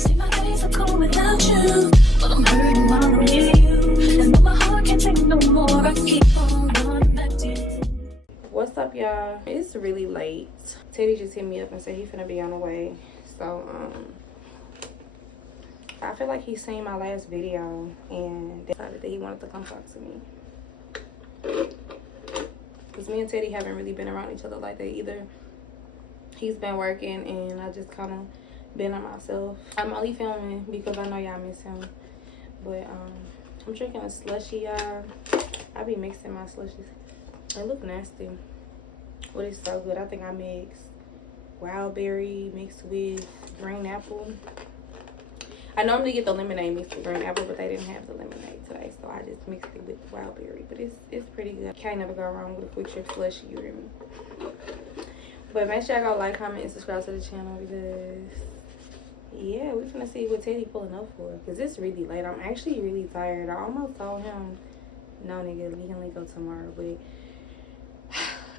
See my days are cold without you, but I'm hurting while I'm near you. And though my heart can't take no more, I keep on going back to you. What's up, y'all? It's really late. Teddy just hit me up and said he finna be on the way. So, I feel like he seen my last video and decided that he wanted to come talk to me. Because me and Teddy haven't really been around each other like that either. He's been working and I just kind of been on myself. I'm only filming because I know y'all miss him. But I'm drinking a slushie, y'all. I be mixing my slushies. They look nasty. But it's so good. I think I mixed wild berry mixed with green apple. I normally get the lemonade mixed with green apple, but they didn't have the lemonade today, so I just mixed it with wild berry. But it's pretty good. Can't never go wrong with a quick trip slushie, you hear me? But make sure y'all go like, comment, and subscribe to the channel because, yeah, we finna see what Teddy pulling up for. Because it's really late. I'm actually really tired. I almost told him, no, nigga, we can only go tomorrow. But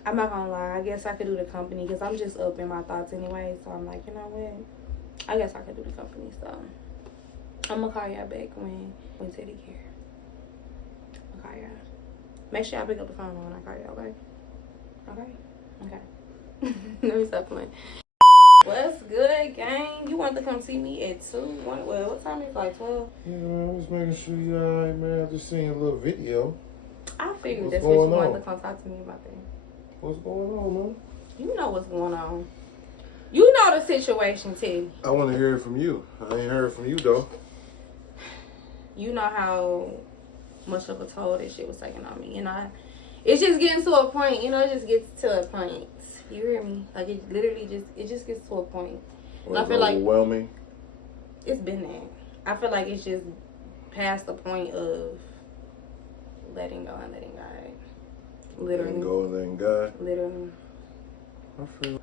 I'm not gonna lie. I guess I could do the company because I'm just up in my thoughts anyway. So I'm like, you know what? I guess I could do the company. So I'm gonna call y'all back when Teddy here. I'll call y'all. Make sure y'all pick up the phone when I call y'all, okay? Okay? Let me stop playing. What's good, gang? You want to come see me at 2? Well, what time is it? Like 12? Yeah, man, I was making sure you alright, man. I just seen a little video. I figured What's that's what you going wanted on? to come talk to me about that. What's going on, man? You know what's going on. You know the situation, Teddy. I want to hear it from you. I ain't heard from you, though. You know how much of a toll that shit was taking on me. You know, it's just getting to a point. You know, it just gets to a point. You hear me? Like, it literally just gets to a point. And I feel like overwhelming. it's been that. I feel like it's just past the point of letting go and letting God. Literally. Letting go and letting God. Literally. I feel.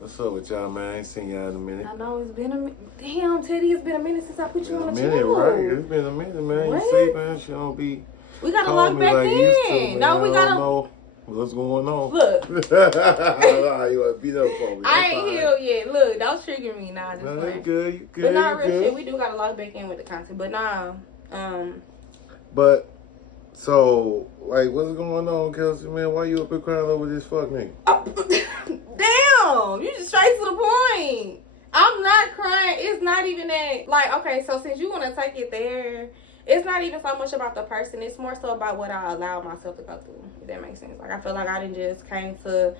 What's up with y'all, man? I ain't seen y'all in a minute. I know it's been a minute. Damn, Teddy, it's been a minute since I put you on the minute, channel. right? It's been a minute, man. What? You see, man, she don't be. We gotta calling log me back like you used to, in. man. No, we I gotta. don't know what's going on. Look. You want to beat up for me? I ain't healed yet. Look, don't trigger me. Nah, just No, you playing. good. You good. But nah, you real good. shit. We do gotta log back in with the content. But nah, But, so, like, what's going on, Kelsey, man? Why you up here crying over this fuck nigga? damn, you just straight to the point. I'm not crying. It's not even that. Like, okay, so since you want to take it there, it's not even so much about the person. It's more so about what I allow myself to go through, if that makes sense. Like, I feel like I done just came to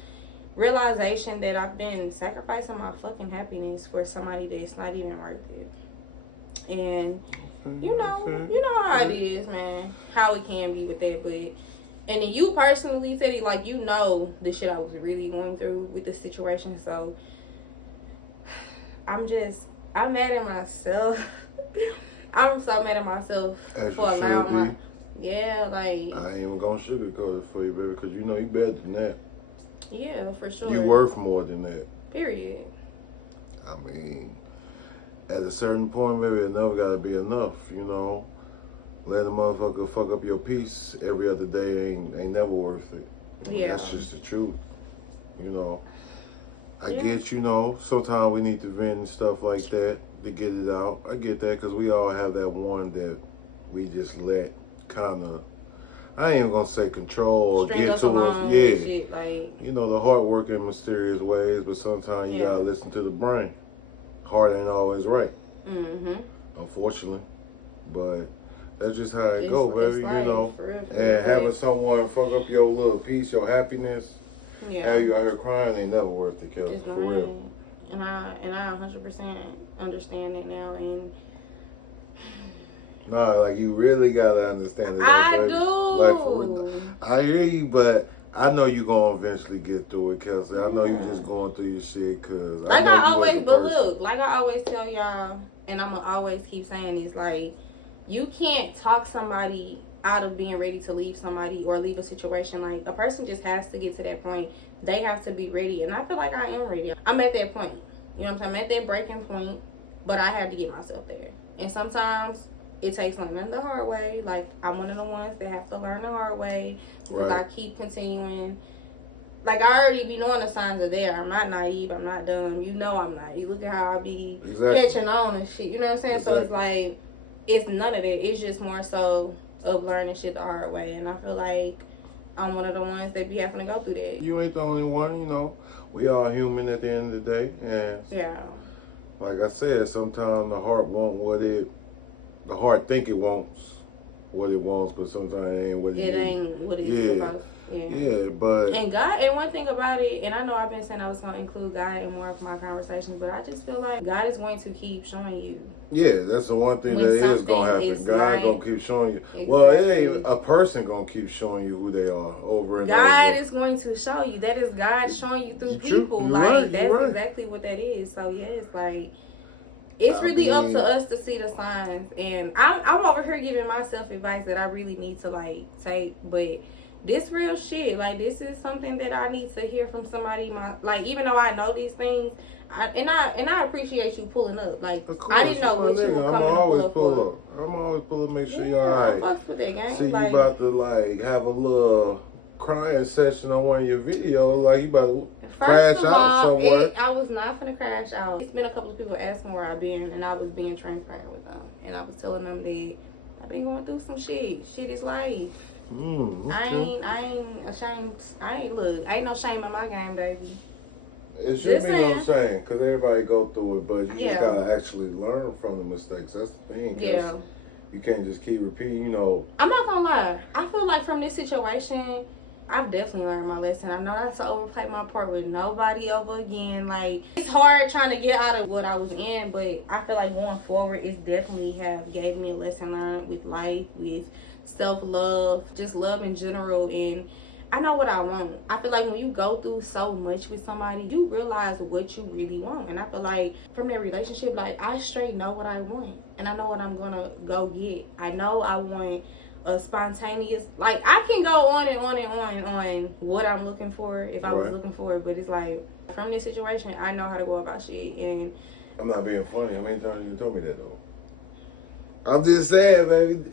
realization that I've been sacrificing my fucking happiness for somebody that's not even worth it. And you know how it is, man. How it can be with that, but and then you personally, Teddy, like, you know the shit I was really going through with this situation. So I'm mad at myself. I'm so mad at myself As for you allowing should my be. yeah, like I ain't even gonna sugarcoat it for you, baby, because you know you better than that. yeah, for sure. You worth more than that. Period. I mean, at a certain point, maybe enough gotta be enough, you know. Let a motherfucker fuck up your peace every other day ain't never worth it. Yeah. That's just the truth. You know. I Yeah. get, you know, sometimes we need to vent and stuff like that to get it out. I get that because we all have that one that we just let kind of, I ain't even going to say control or String get us to along us. with Yeah. shit, like, You know, the heart work in mysterious ways, but sometimes you Yeah. got to listen to the brain. Heart ain't always right, unfortunately. But that's just how it go, baby, life, you know. for real, And having someone fuck up your little peace, your happiness, yeah. have you out here crying ain't never worth it, Kelsey, It's for not. real. And I 100% understand it now, and Nah, like you really gotta understand it. I baby. do. Like for real. I hear you, but I know you gonna eventually get through it, Kelsey. I know you just going through your shit, cause like know I you as always, a but person. look, like I always tell y'all, and I'm gonna always keep saying is like, you can't talk somebody out of being ready to leave somebody or leave a situation. Like, a person just has to get to that point. They have to be ready, and I feel like I am ready. I'm at that point. You know what I'm saying? I'm at that breaking point, but I had to get myself there. And sometimes it takes learning the hard way. Like, I'm one of the ones that have to learn the hard way because Right. I keep continuing like, I already be knowing the signs are there. I'm not naive. I'm not dumb. You know I'm not. You look at how I be catching on and shit. You know what I'm saying? Exactly. So it's like, it's none of that. It's just more so of learning shit the hard way. And I feel like I'm one of the ones that be having to go through that. You ain't the only one, you know. We all human at the end of the day. And yeah, like I said, sometimes the heart think it wants what it wants, but sometimes it ain't what it ain't what it's supposed. Yeah, but... And God, and one thing about it, and I know I've been saying I was going to include God in more of my conversations, but I just feel like God is going to keep showing you. Yeah, that's the one thing that is going to happen. God like, going to keep showing you. Exactly. Well, it ain't a person going to keep showing you who they are over and over. God is going to show you. That is God showing you through people. Like, that's exactly what that is. So, yeah, it's like... It's really up to us to see the signs. And I'm over here giving myself advice that I really need to, like, take. But this real shit, like, this is something that I need to hear from somebody. Like, even though I know these things, I appreciate you pulling up. Like, I didn't know what you were coming to pull up. I'm always pull up, make sure you're all right. Fucks with that game. See, like, you about to, like, have a little crying session on one of your videos. Like, you about to crash out somewhere. I was not finna crash out. It's been a couple of people asking where I've been, and I was being transparent with them. And I was telling them that I've been going through some shit. Shit is life. Okay. I ain't ashamed. I ain't no shame in my game, baby. It should be no shame, because everybody go through it, but you just gotta actually learn from the mistakes. That's the thing. Yeah. You can't just keep repeating, you know. I'm not gonna lie. I feel like from this situation, I've definitely learned my lesson. I know not to overplay my part with nobody over again. Like, it's hard trying to get out of what I was in, but I feel like going forward, it's definitely gave me a lesson learned with life, with self-love, just love in general. And I know what I want. I feel like when you go through so much with somebody, you realize what you really want. And I feel like from that relationship, like, I straight know what I want. And I know what I'm gonna go get. I know I want a spontaneous, like, I can go on and on and on and on what I'm looking for if I was looking for it, but it's like, from this situation, I know how to go about shit. And I'm not being funny. How many times you told me that, though? I'm just saying, baby.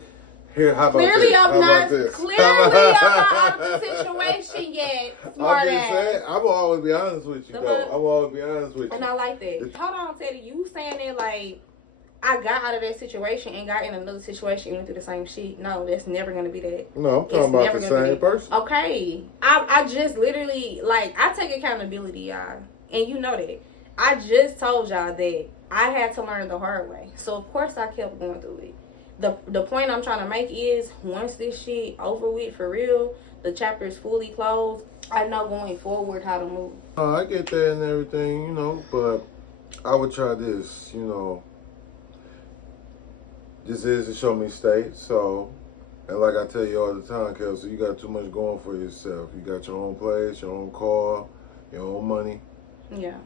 Here, how about clearly this? I'm not out of the situation yet. Smart I'm just ass. saying, I'm gonna always be honest with you, though. I'm always be honest with you. And I like that. Hold on, Teddy. You saying that, like, I got out of that situation and got in another situation and went through the same shit. No, that's never going to be that. No, I'm talking about the same person. Okay. I just literally, like, I take accountability, y'all. And you know that. I just told y'all that I had to learn the hard way. So, of course, I kept going through it. The point I'm trying to make is, once this shit over with for real, the chapter is fully closed, I know going forward how to move. I get that and everything, you know, but I would try this, you know. This is the Show Me State, so, and like I tell you all the time, Kelsey, you got too much going for yourself. You got your own place, your own car, your own money. Yeah.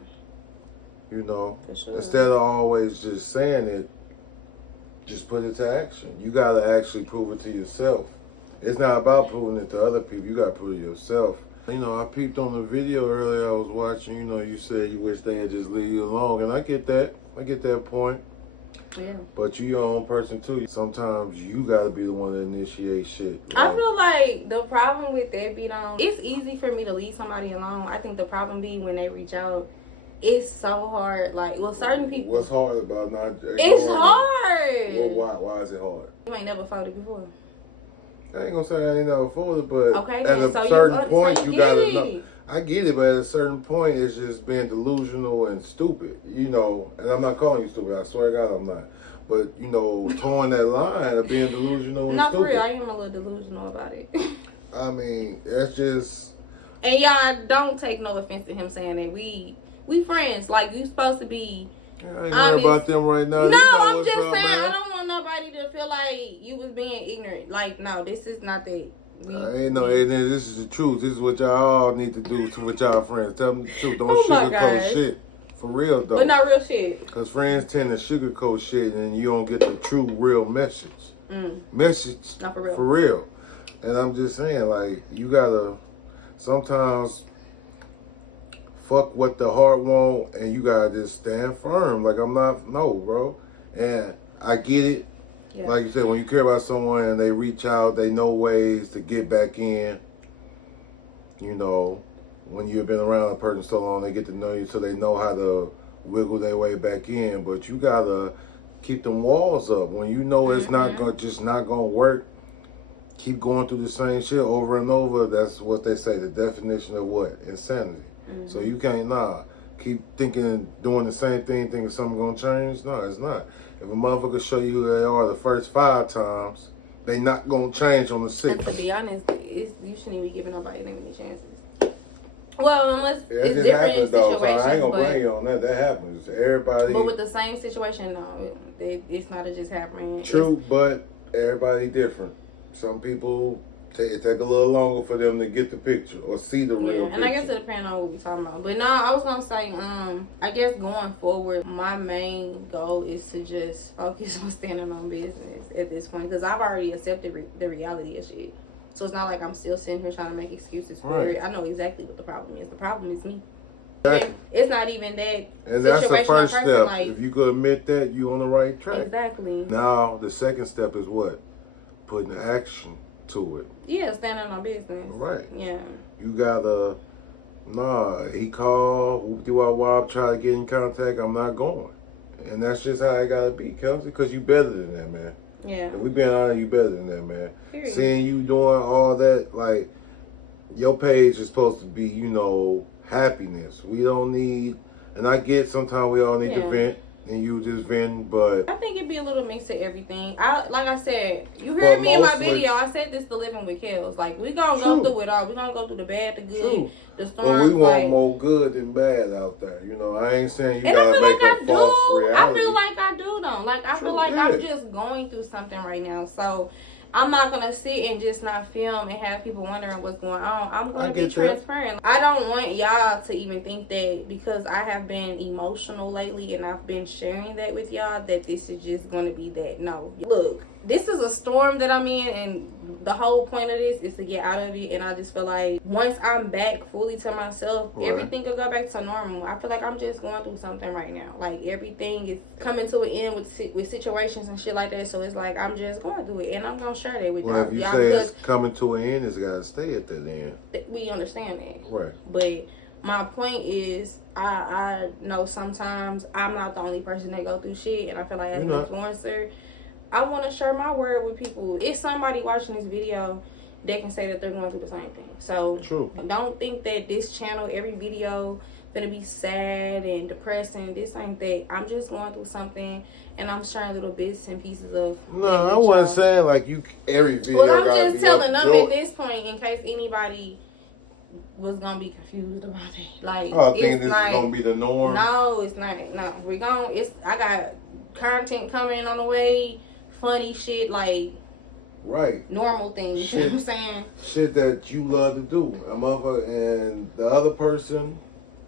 You know, for sure. Instead of always just saying it, just put it to action. You got to actually prove it to yourself. It's not about proving it to other people. You got to prove it yourself. You know, I peeped on the video earlier I was watching. You know, you said you wish they had just leave you alone, and I get that. I get that point. Yeah. But you your own person too. Sometimes you gotta be the one that initiates shit. I feel like the problem with that be it's easy for me to leave somebody alone. I think the problem be when they reach out, it's so hard. Like, well, certain people. What's hard about not? It's hard. Well, why is it hard? You ain't never fought it before. I ain't gonna say I ain't never folded, but okay, at a certain point you gotta know. I get it, but at a certain point it's just being delusional and stupid, you know. And I'm not calling you stupid. I swear to God I'm not. But you know, towing that line of being delusional and not stupid. For real, I am a little delusional about it. I mean, that's just. And y'all don't take no offense to him saying that we friends. Like, you supposed to be. I ain't worried about them right now. No, I'm just saying, man. I don't want nobody to feel like you was being ignorant. Like, no, this is not that. This is the truth. This is what y'all all need to do with y'all friends. Tell them the truth. Don't sugarcoat shit. For real, though. But not real shit. Because friends tend to sugarcoat shit and you don't get the true, real message. Message. Not for real. For real. And I'm just saying, like, you gotta sometimes fuck what the heart want and you gotta just stand firm. Like, bro. And I get it. Yeah. Like you said, when you care about someone and they reach out, they know ways to get back in, you know, when you've been around a person so long, they get to know you so they know how to wiggle their way back in. But you gotta keep them walls up. When you know it's not gonna work, keep going through the same shit over and over. That's what they say, the definition of what? Insanity. So you can't keep thinking and doing the same thing, thinking something gonna change. No, it's not. If a motherfucker show you who they are the first 5 times, they not gonna change on the 6th. And to be honest, you shouldn't even be giving nobody that many chances. Well, unless Yeah, it's just different happens though. So situations, I ain't gonna but, blame you on that. That happens. Everybody. but with the same situation, no, it's not a just happening. True, but everybody different. Some people it take a little longer for them to get the picture or see the real picture. And I guess it depends on what we're talking about. But no, I was gonna say, I guess going forward, my main goal is to just focus on standing on business at this point, because I've already accepted the reality of shit. So it's not like I'm still sitting here trying to make excuses for it. I know exactly what the problem is. The problem is me. Exactly. It's not even that. And that's the first person, step. like, if you could admit that, you on the right track. Exactly. Now the second step is what? Putting action to it. Yeah, standing on business. Right. Yeah. You gotta. He called. Whoop-de-wop, try to get in contact. I'm not going. And that's just how it gotta be, Kelsey. Because you better than that, man. Yeah. If we being honest, you better than that, man. Period. Seeing you doing all that, like, your page is supposed to be, happiness. We don't need, and I get sometimes we all need to vent, and you just vent, but I think it'd be a little mix of everything. Like I said, you heard me in my video. I said this to Living with Kels. Like, we gonna go through it all. We gonna go through the bad, the good, the storm. But we want more good than bad out there. I ain't saying you gotta make a false reality. I feel like I do though. Like, I feel like I'm just going through something right now. So I'm not gonna sit and just not film and have people wondering what's going on. I'm gonna be transparent. I don't want y'all to even think that because I have been emotional lately and I've been sharing that with y'all that this is just gonna be that. No. Look, this is a storm that I'm in, and the whole point of this is to get out of it. And I just feel like once I'm back fully to myself, everything will go back to normal. I feel like I'm just going through something right now. Like, everything is coming to an end with situations and shit like that. So it's like I'm just going through it, and I'm gonna share that with y'all. If you say it's coming to an end, it's gotta stay at that end. We understand that, right? But my point is, I know sometimes I'm not the only person that go through shit, and I feel like as an influencer, I want to share my word with people. It's somebody watching this video that can say that they're going through the same thing. So don't think that this channel, every video, gonna be sad and depressing. This ain't that. I'm just going through something, and I'm sharing little bits and pieces of. No, I wasn't saying like every video. Well, I'm just telling them at this point, in case anybody was gonna be confused about it. Like, I think this is gonna be the norm. No, it's not. No, I got content coming on the way. Funny shit, like normal things. Shit, you know what I'm saying? Shit that you love to do. A motherfucker, and the other person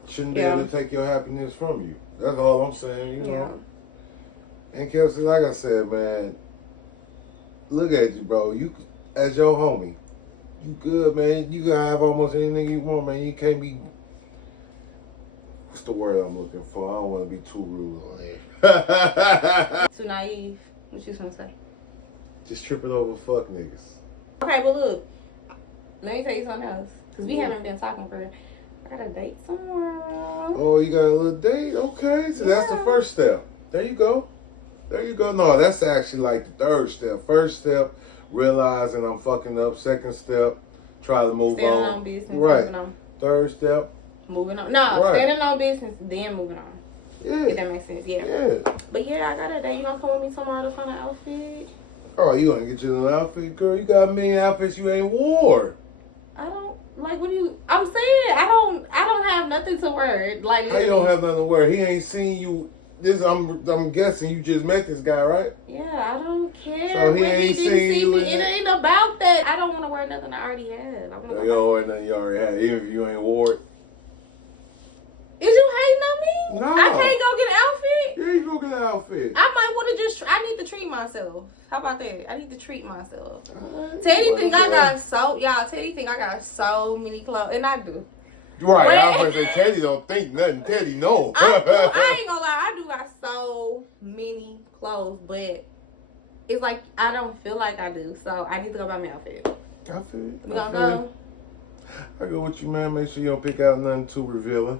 shouldn't be able to take your happiness from you. That's all I'm saying, you know. And Kelsey, like I said, man, look at you, bro. You, as your homie, you good, man. You can have almost anything you want, man. You can't be, what's the word I'm looking for? I don't want to be too rude on here. Too naive. What you gonna say? Just tripping over fuck niggas. Okay, but look, let me tell you something else. Because we haven't been talking for, I got a date tomorrow. Oh, you got a little date? Okay, so that's the first step. There you go. No, that's actually like the third step. First step, realizing I'm fucking up. Second step, try to move standing on. On business, right. Moving on. Third step, moving on. No, standing on business, then moving on. Yeah. If that makes sense, yeah. But yeah, I got a date. You gonna come with me tomorrow to find an outfit? Oh, you gonna get you an outfit, girl? You got a million outfits you ain't wore. I don't like. What do you? I'm saying I don't have nothing to wear. Like, how you don't have nothing to wear? He ain't seen you. I'm guessing you just met this guy, right? Yeah, I don't care. So he ain't seen you. It ain't about that. I don't want to wear nothing I already have. You don't wear nothing you already have, even if you ain't wore it. Is you hating on me? No. I can't go get an outfit? Yeah, you go get an outfit. I might want to I need to treat myself. How about that? I need to treat myself. Teddy think I got so many clothes. And I do. Right. I was going to say, Teddy don't think nothing. Teddy know. I ain't gonna lie. I do got so many clothes. But it's like, I don't feel like I do. So I need to go buy my outfit. Outfit? We gonna go? I go with you, man. Make sure you don't pick out nothing too revealing.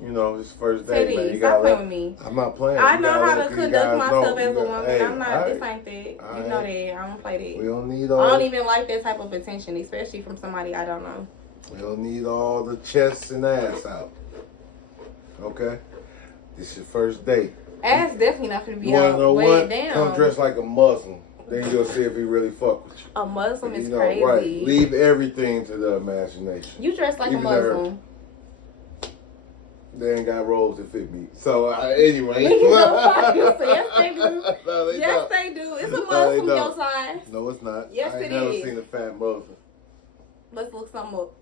You know, this first day, man. You stop gotta playing with me. I'm not playing. I You know gotta how let to these conduct guys myself know. as a You woman. got- hey, I'm not. This alright. ain't that. You Alright. know that. I don't play that. We don't need I all. don't even like that type of attention, especially from somebody I don't know. We don't need all the chest and ass out. Okay? This your first date. Ass definitely not gonna be You wanna out know way what? down. Come dressed like a Muslim. Then you'll see if he really fuck with you. A Muslim is You know, crazy. right. Leave everything to the imagination. You dress like Even a Muslim. They ain't got robes that fit me. So, anyway. Yes, they do. No, they Yes, don't. they do. It's a No, Muslim they your don't. size. No, it's not. Yes, I ain't it never is. seen a fat Muslim. Let's look something up.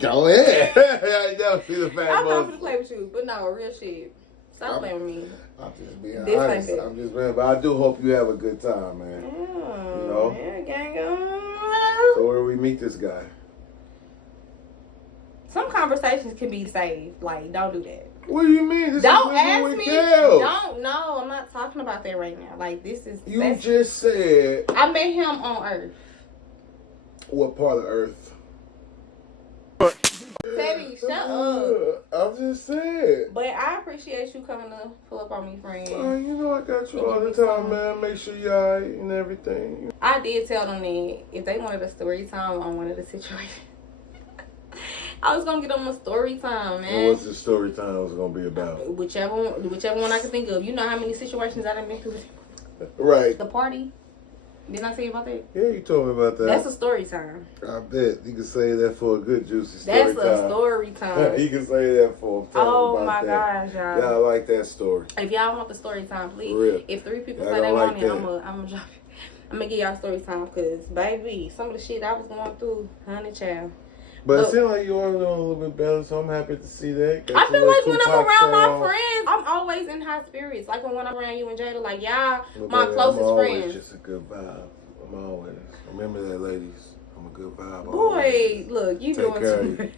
Go ahead. I ain't never seen a fat I'm not Muslim. gonna play with you, but no, real shit. Stop playing with me. I'm just being This honest. ain't it. I'm just being, but I do hope you have a good time, man. You know? Yeah, gang So where do we meet this guy? Some conversations can be saved. Like, don't do that. What do you mean? This Don't is ask with me. Kels. Don't. No, I'm not talking about that right now. Like, this is. You just said I met him on Earth. what part of Earth? Teddy, shut up. I'm just saying. But I appreciate you coming to pull up on me, friend. You know I got you Give all me the time, some. man. Make sure you alright and everything. I did tell them that if they wanted a story time on one of the situations, I was gonna get them a story time, man. And what's the story time was gonna be about? Whichever one I can think of. You know how many situations I done been through. Right. The party. Didn't I say about that? Yeah, you told me about that. That's a story time. I bet you can say that for a good juicy story That's time. a story time. You can say that for. Oh about my that. gosh, y'all. Y'all like that story. If y'all want the story time, please. For real. If 3 people Y'all say they gonna want like it, that. I'm gonna drop it. I'm gonna give y'all story time because, baby, some of the shit I was going through, honey child. But Look. it seems like you are doing a little bit better, so I'm happy to see that. Got I your feel like little when I'm Tupac around my shirt on. friends, I'm always in high spirits. Like when I'm around you and Jada, like y'all, But my baby, closest I'm always friends. just a good vibe. I'm always. Remember that, ladies. I'm a good vibe. Boy, always. look, you Take doing care too of much.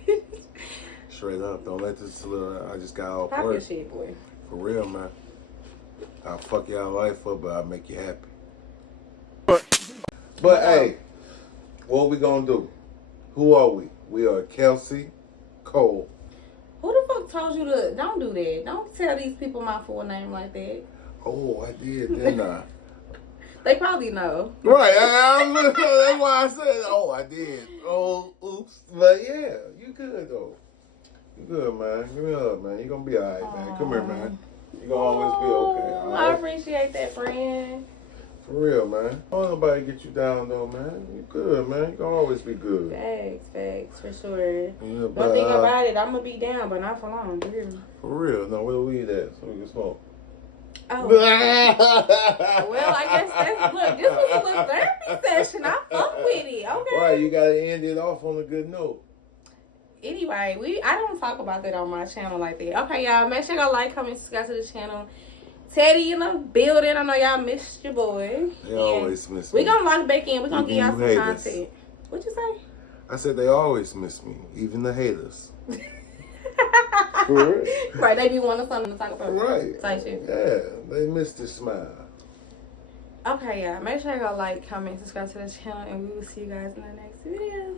Straight up. Don't let this little. I just got off Pop your work. shit, boy. For real, man. I'll fuck y'all life up, but I'll make you happy. But hey, what we gonna do? Who are we? We are Kelsey Cole. Who the fuck told you to? Don't do that. Don't tell these people my full name like that. Oh, I did, didn't I? They probably know. Right, that's why I said, oh, I did. Oh, oops. But yeah, you good, though. You good, man. Give me a hug, man. You gonna be all right, man. Come here, man. You gonna always be okay, all I right? appreciate that, friend. For real, man. Don't let nobody get you down, though, man. You good, man. You gonna always be good. Facts, for sure. Yeah, One but, thing about it, I'm gonna be down, but not for long. You hear me? for real. No, where the weed at so we can smoke? Oh. Well, I guess that's, look, this was a little therapy session. I fuck with it, okay? Right, you gotta end it off on a good note. Anyway, I don't talk about that on my channel like that. Okay, y'all, make sure y'all like, comment, subscribe to the channel. Teddy in the building. I know y'all missed your boy. They And always miss me. we gonna lock back in. We gonna give y'all some Even haters. content. What you say? I said they always miss me, even the haters. For real. Right, they be wanting something to talk about. Right. Type shit. Yeah, they miss the smile. Okay, y'all. Make sure y'all like, comment, subscribe to the channel, and we will see you guys in the next video.